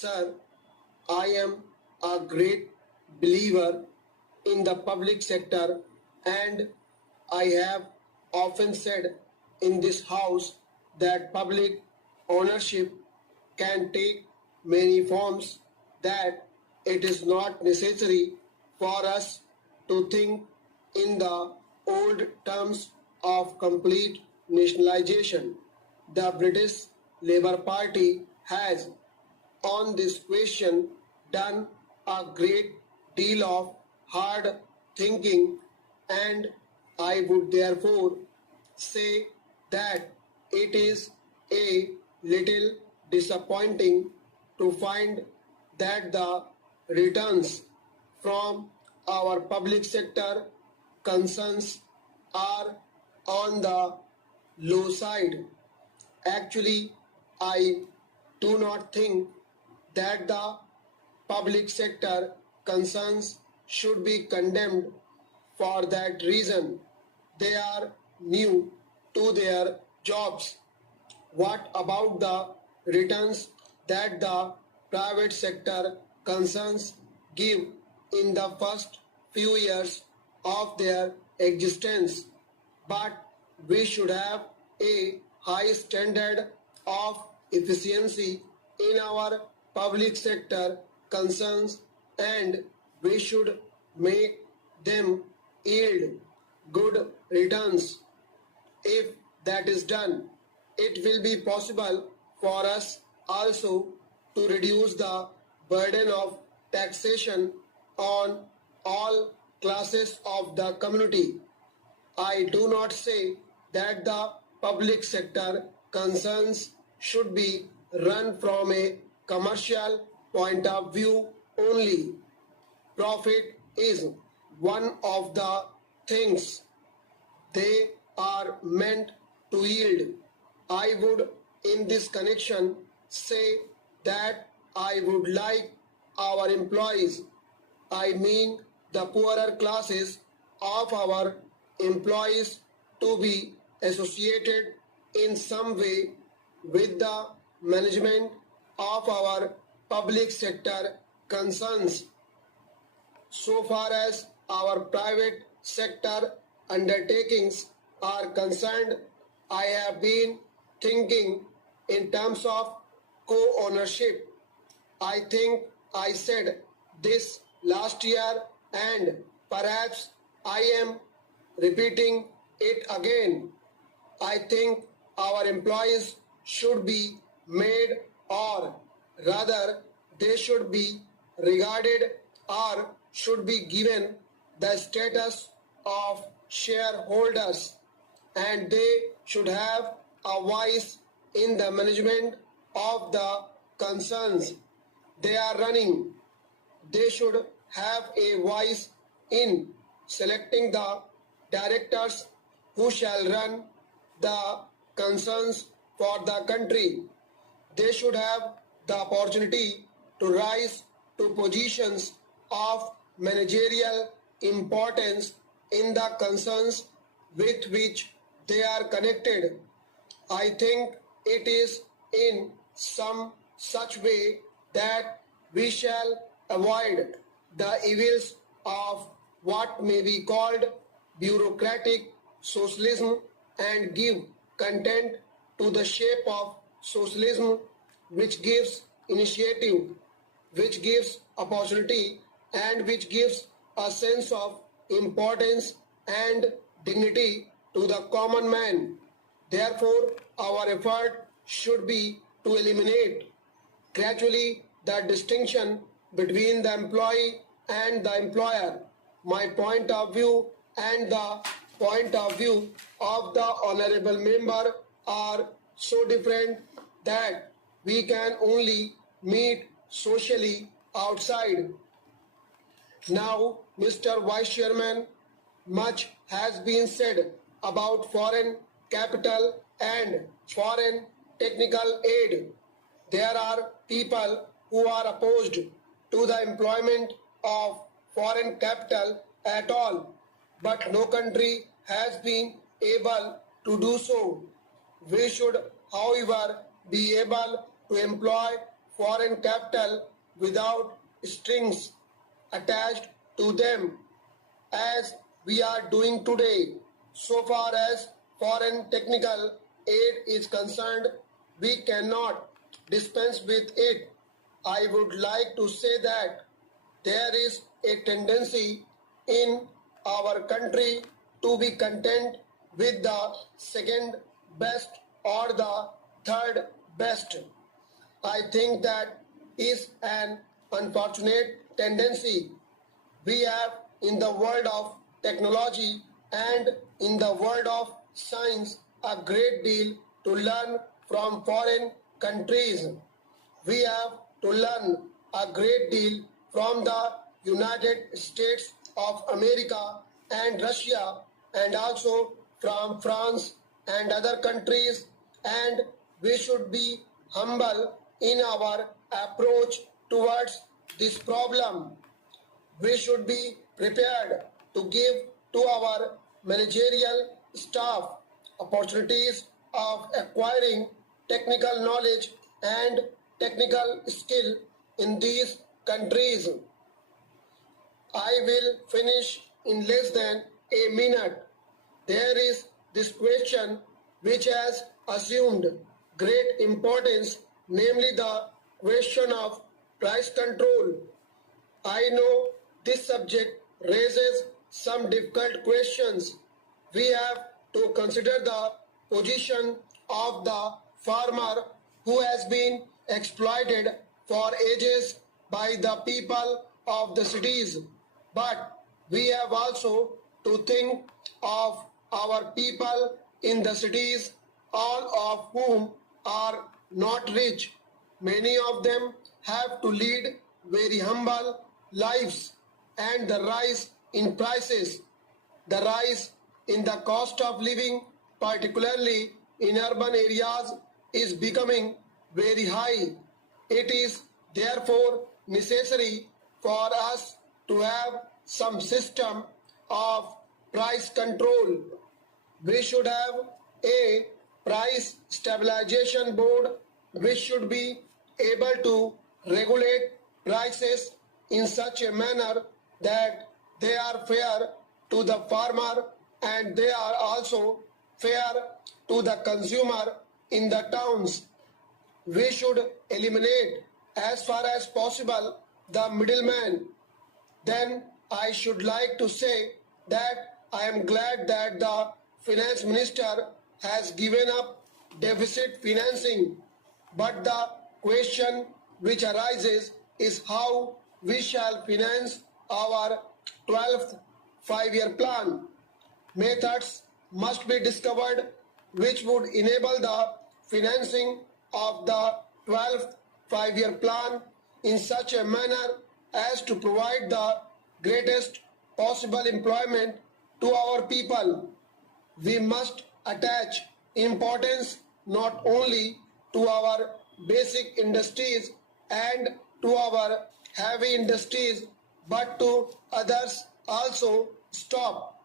Sir, I am a great believer in the public sector, and I have often said in this house that public ownership can take many forms, that it is not necessary for us to think in the old terms of complete nationalization. The British Labour Party has on this question done a great deal of hard thinking, and I would therefore say that it is a little disappointing to find that the returns from our public sector concerns are on the low side. Actually, I do not think that the public sector concerns should be condemned for that reason. They are new to their jobs. What about the returns that the private sector concerns give in the first few years of their existence? But we should have a high standard of efficiency in our public sector concerns, and we should make them yield good returns. If that is done, it will be possible for us also to reduce the burden of taxation on all classes of the community. I do not say that the public sector concerns should be run from a commercial point of view only. Profit is one of the things they are meant to yield. I would, in this connection, say that I would like our employees, I mean the poorer classes of our employees, to be associated in some way with the management of our public sector concerns. So far as our private sector undertakings are concerned, I have been thinking in terms of co-ownership. I think I said this last year, and perhaps I am repeating it again. I think our employees should be made, or rather they should be regarded or should be given the status of shareholders, and they should have a voice in the management of the concerns they are running. They should have a voice in selecting the directors who shall run the concerns for the country. They should have the opportunity to rise to positions of managerial importance in the concerns with which they are connected. I think it is in some such way that we shall avoid the evils of what may be called bureaucratic socialism, and give content to the shape of socialism which gives initiative, which gives opportunity, and which gives a sense of importance and dignity to the common man. Therefore, our effort should be to eliminate gradually the distinction between the employee and the employer. My point of view and the point of view of the honorable member are so different that we can only meet socially outside. Now, Mr. Vice Chairman, much has been said about foreign capital and foreign technical aid. There are people who are opposed to the employment of foreign capital at all, but no country has been able to do so. We should, however, be able to employ foreign capital without strings attached to them, as we are doing today. So far as foreign technical aid is concerned, we cannot dispense with it. I would like to say that there is a tendency in our country to be content with the second best or the third best. I think that is an unfortunate tendency. We have in the world of technology and in the world of science a great deal to learn from foreign countries. We have to learn a great deal from the United States of America and Russia, and also from France and other countries, and we should be humble in our approach towards this problem. We should be prepared to give to our managerial staff opportunities of acquiring technical knowledge and technical skill in these countries. I will finish in less than a minute. There is this question which has assumed great importance, namely the question of price control. I know this subject raises some difficult questions. We have to consider the position of the farmer who has been exploited for ages by the people of the cities. But we have also to think of our people in the cities, all of whom are not rich. Many of them have to lead very humble lives, and the rise in prices, the rise in the cost of living, particularly in urban areas, is becoming very high. It is therefore necessary for us to have some system of price control. We should have a price stabilization board which should be able to regulate prices in such a manner that they are fair to the farmer and they are also fair to the consumer in the towns. We should eliminate as far as possible the middleman. Then I should like to say that I am glad that the finance minister has given up deficit financing. But the question which arises is how we shall finance our 12th five-year plan. Methods must be discovered which would enable the financing of the 12th five-year plan in such a manner as to provide the greatest possible employment to our people. We must attach importance not only to our basic industries and to our heavy industries but to others also. Stop.